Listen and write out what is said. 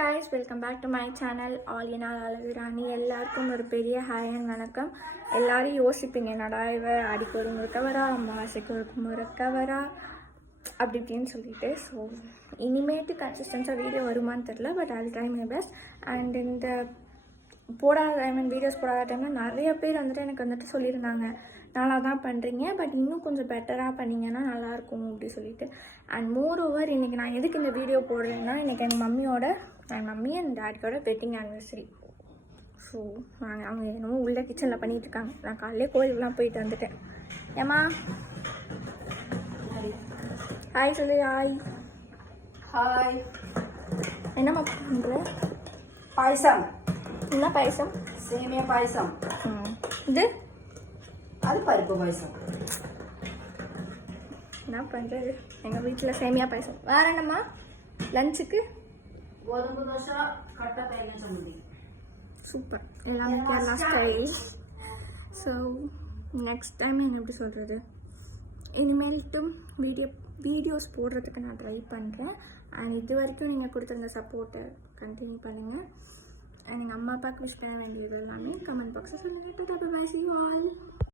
guys, welcome back to my channel. All in all Alavirani எல்லாருக்கும் ஒரு பெரிய hi and வணக்கம். எல்லாரும் யோசிப்பீங்க என்னடா இவ அடிக்கு ஒரு முறுக்கவரா அம்மாவாசைக்கு ஒரு முறுக்கவரா அப்படி இப்படின்னு சொல்லிட்டு. ஸோ இனிமேட்டு கன்சிஸ்டன்ஸாக வீடியோ வருமானு தெரில, but I will try my best. And இந்த வீடியோஸ் போடாத டைமில் நிறைய பேர் வந்துட்டு எனக்கு வந்துட்டு சொல்லியிருந்தாங்க நல்லா தான் பண்ணுறீங்க, பட் இன்னும் கொஞ்சம் பெட்டராக பண்ணிங்கன்னா நல்லாயிருக்கும் அப்படி சொல்லிட்டு. அண்ட் மோர் ஓவர் இன்றைக்கி நான் எதுக்கு இந்த வீடியோ போடுறேன்னா, இன்றைக்கி என் மம்மி அண்ட் டேடியோட வெட்டிங் ஆனிவர்சரி. ஸோ அவங்க என்னமோ உள்ள கிச்சனில் பண்ணிகிட்டு இருக்காங்க. நான் காலையிலே கோயிலுக்குலாம் போயிட்டு வந்துட்டேன். ஏம்மா ஹாய் சொல்லு. Hi hi. என்னம்மா பண்ணுற? பாயசம். என்ன பாயசம்? சேமியா பாயசம். இது அது பருப்பு பாயசம். என்ன பண்ணுறது, எங்கள் வீட்டில் சேமியா பாயசம். வேறு என்னம்மா லஞ்சுக்கு? கோதுமை தோசை, கட்டை தேங்காய் சம்மந்தி. சூப்பர், எல்லாமே Kerala style. So next time என்ன எப்படி சொல்கிறது, இனிமேல்ட்டும் வீடியோஸ் போடுறதுக்கு நான் ட்ரை பண்ணுறேன். அண்ட் இது வரைக்கும் நீங்கள் கொடுத்துருந்த சப்போர்ட்டை கண்டினியூ பண்ணுங்கள். அண்ட் எங்கள் அம்மா அப்பாவுக்கு விஷ் பண்ண வேண்டியது எல்லாமே கமெண்ட் பாக்ஸில் சொல்லுங்கள். Tata bye bye, see you all.